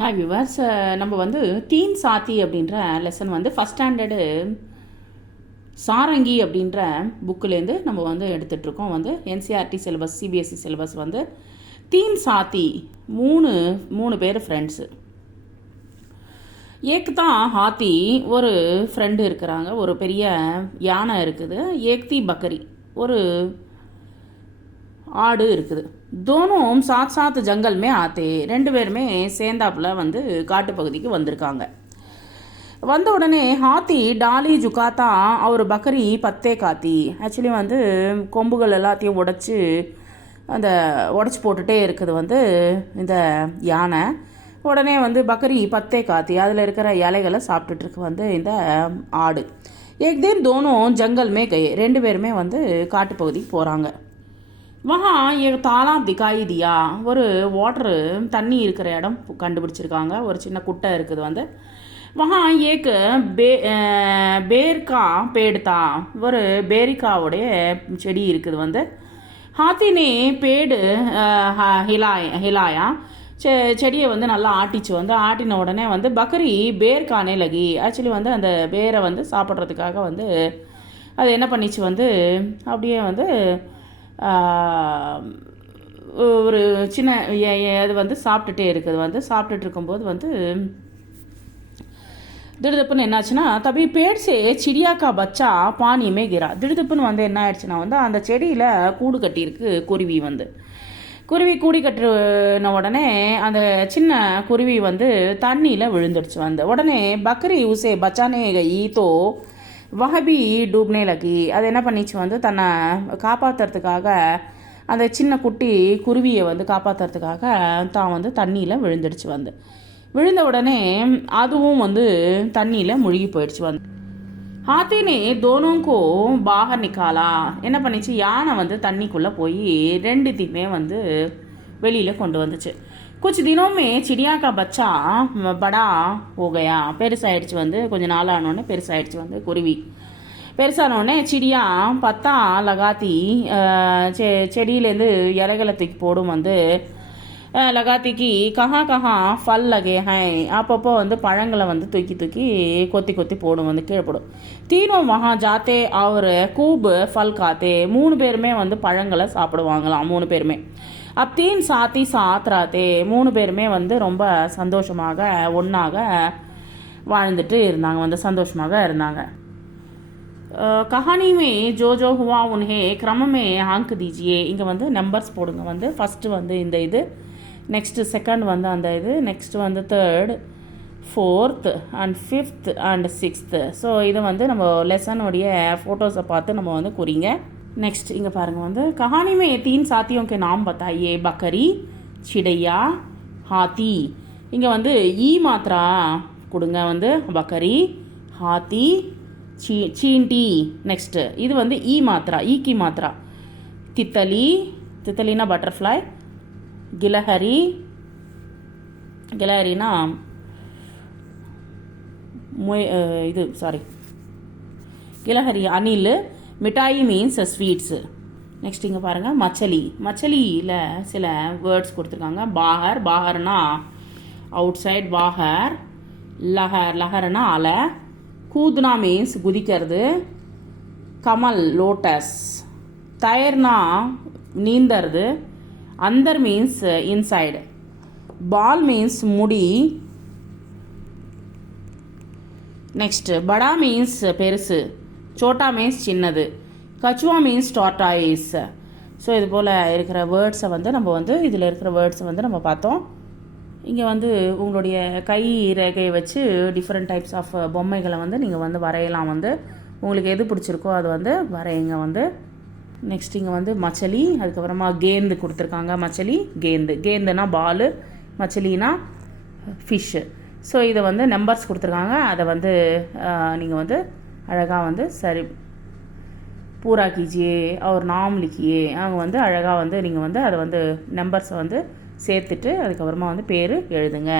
Hi viewers, நம்ம வந்து தீன் சாத்தி அப்படின்ற லெசன் வந்து ஃபஸ்ட் ஸ்டாண்டர்டு சாரங்கி அப்படின்ற புக்கிலேருந்து நம்ம வந்து எடுத்துகிட்ருக்கோம். வந்து என்சிஆர்டி சிலபஸ், சிபிஎஸ்சி சிலபஸ் வந்து தீன் சாத்தி மூணு பேர் ஃப்ரெண்ட்ஸு. ஏக்தா ஹாத்தி ஒரு ஃப்ரெண்டு இருக்கிறாங்க, ஒரு பெரிய யானை இருக்குது. ஏக்தி பக்கரி ஒரு ஆடு இருக்குது. தோனும் சாத் சாத் ஜங்கல்மே ஆத்தே, ரெண்டு பேருமே சேர்ந்தாப்புல வந்து காட்டுப்பகுதிக்கு வந்திருக்காங்க. வந்த உடனே ஹாத்தி டாலி ஜுகாத்தா அவர் பக்கரி பத்தே காத்தி. ஆக்சுவலி வந்து கொம்புகள் எல்லாத்தையும் உடச்சி போட்டுகிட்டே இருக்குது வந்து இந்த யானை. உடனே வந்து பக்கரி பத்தே காத்தி, அதில் இருக்கிற இலைகளை சாப்பிட்டுட்ருக்கு வந்து இந்த ஆடு. ஏக்தேன் தோனும் ஜங்கல்மே கை, ரெண்டு பேருமே வந்து காட்டுப்பகுதிக்கு போகிறாங்க. வஹா ஏ தாலாப் திகாயி தியா, ஒரு வாட்ரு தண்ணி இருக்கிற இடம் கண்டுபிடிச்சிருக்காங்க. ஒரு சின்ன குட்டை இருக்குது வந்து. வஹா ஏக்கு பேர்கா பேடுதா, ஒரு பேரிக்காவுடைய செடி இருக்குது வந்து. ஹாத்தினே பேடு ஹிலாயா, செடியை வந்து நல்லா ஆட்டிச்சு வந்து. ஆட்டின உடனே வந்து பக்கரி பேர்கானே லகி, ஆக்சுவலி வந்து அந்த பேரை வந்து சாப்பிட்றதுக்காக வந்து அது என்ன பண்ணிச்சு வந்து அப்படியே வந்து ஒரு சின்ன அது வந்து சாப்பிட்டுட்டே இருக்குது வந்து. சாப்பிட்டுட்டு இருக்கும்போது வந்து திடுதப்புன்னு என்னாச்சுன்னா, தபி பேட்ஸே சிடியாக்கா பச்சா பானியுமே கிரா. திடுதப்புன்னு வந்து என்ன ஆயிடுச்சுன்னா வந்து அந்த செடியில் கூடு கட்டியிருக்கு குருவி வந்து. குருவி கூடி கட்டின உடனே அந்த சின்ன குருவி வந்து தண்ணியில் விழுந்துடுச்சு வந்து. உடனே பக்கரி உசே பச்சானே ஈத்தோ வஹபி டூப்னே லகி, அது என்ன பண்ணிச்சு வந்து தன்னை காப்பாற்றுறதுக்காக, அந்த சின்ன குட்டி குருவியை வந்து காப்பாற்றுறதுக்காக தான் வந்து தண்ணியில் விழுந்துடுச்சு வந்து. விழுந்த உடனே அதுவும் வந்து தண்ணியில் முழுகி போயிடுச்சு வந்து. ஹாத்தினே தோனோங்கோ பாகர் நிக்காலா, என்ன பண்ணிச்சு, யானை வந்து தண்ணிக்குள்ளே போய் ரெண்டுத்தையுமே வந்து வெளியில் கொண்டு வந்துச்சு. குछ दिनों में चिड़िया का बच्चा बड़ा हो गया, பெருசாயிடுச்சு வந்து. கொஞ்சம் நாள் ஆனோடனே பெருசாயிடுச்சு வந்து குருவி. பெருசானோடனே சிடியா பத்தா லகாத்தி, செடியிலேருந்து இலைகளை தூக்கி போடும் வந்து. லகாத்திக்கு கஹா கஹா ஃபல் லகே ஹை, அப்பப்போ வந்து பழங்களை வந்து தூக்கி தூக்கி கொத்தி போடும் வந்து, கீழே போடும். தீனும் மகா ஜாத்தே அவர் கூப் ஃபல் காத்தே, மூணு பேருமே வந்து பழங்களை சாப்பிடுவாங்களாம் மூணு பேருமே. அப்தீன் சாத்தி சாத்ராத்தே, மூணு பேருமே வந்து ரொம்ப சந்தோஷமாக ஒன்றாக வாழ்ந்துட்டு இருந்தாங்க வந்து, சந்தோஷமாக இருந்தாங்க. கஹானியுமே ஜோ ஜோ ஹுவா உன்ஹே கிரமமே ஆங்க் தீஜியே, இங்கே வந்து நம்பர்ஸ் போடுங்க வந்து. ஃபஸ்ட்டு வந்து இந்த இது, நெக்ஸ்ட்டு செகண்ட் வந்து அந்த இது, நெக்ஸ்ட்டு வந்து third, fourth and fifth and sixth. So இதை வந்து நம்ம லெசனுடைய ஃபோட்டோஸை பார்த்து நம்ம வந்து குறிங்க. नेक्स्ट इंगे पारुंगा वंदु कहानी में 3 साथियों के नाम बताइए, बकरी, चिड़ैया, हाथी. इंगे वंदु ई मात्रा கொடுங்க வந்து बकरी, हाथी, चींटी. नेक्स्ट இது வந்து ई मात्रा, ई की मात्रा तितली, तितलीना बटरफ्लाई, गिलहरी, गिलहरीना இது சாரி गिलहरी अनिल, மிட்டாயி மீன்ஸ் ஸ்வீட்ஸு. நெக்ஸ்ட் இங்கே பாருங்கள் மச்சலி, மச்சலியில் சில வேர்ட்ஸ் கொடுத்துருக்காங்க. பாகர், பாகர்னா அவுட் சைட், பாகர். லஹர், லஹர்னா அலை. கூத்னா மீன்ஸ் குதிக்கிறது. கமல் லோட்டஸ். தயர்னா நீந்தறது. அந்தர் மீன்ஸ் இன்சைடு. பால் மீன்ஸ் முடி. நெக்ஸ்ட் படா மீன்ஸ் பெருசு. சோட்டா மீன்ஸ் சின்னது. கச்சுவா மீன்ஸ் டார்டாயிஸ். ஸோ இது போல் இருக்கிற வேர்ட்ஸை வந்து நம்ம வந்து இதில் இருக்கிற வேர்ட்ஸை வந்து நம்ம பார்த்தோம். இங்கே வந்து உங்களுடைய கை ரேகையை வச்சு டிஃப்ரெண்ட் டைப்ஸ் ஆஃப் பொம்மைகளை வந்து நீங்கள் வந்து வரையலாம் வந்து. உங்களுக்கு எது பிடிச்சிருக்கோ அது வந்து வரையுங்க வந்து. நெக்ஸ்ட் இங்கே வந்து மச்சலி, அதுக்கப்புறமா கேந்து கொடுத்துருக்காங்க. மச்சலி கேந்து, கேந்துனா பாலு, மச்சலினா ஃபிஷ்ஷு. ஸோ இதை வந்து நம்பர்ஸ் கொடுத்துருக்காங்க. அதை வந்து நீங்கள் வந்து அழகாக வந்து சரி பூரா कीजिए और नाम लिखिए, அவங்க வந்து அழகாக வந்து நீங்கள் வந்து அதை வந்து நம்பர்ஸை வந்து சேர்த்துட்டு அதுக்கப்புறமா வந்து பேர் எழுதுங்க.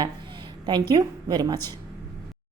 Thank you very much.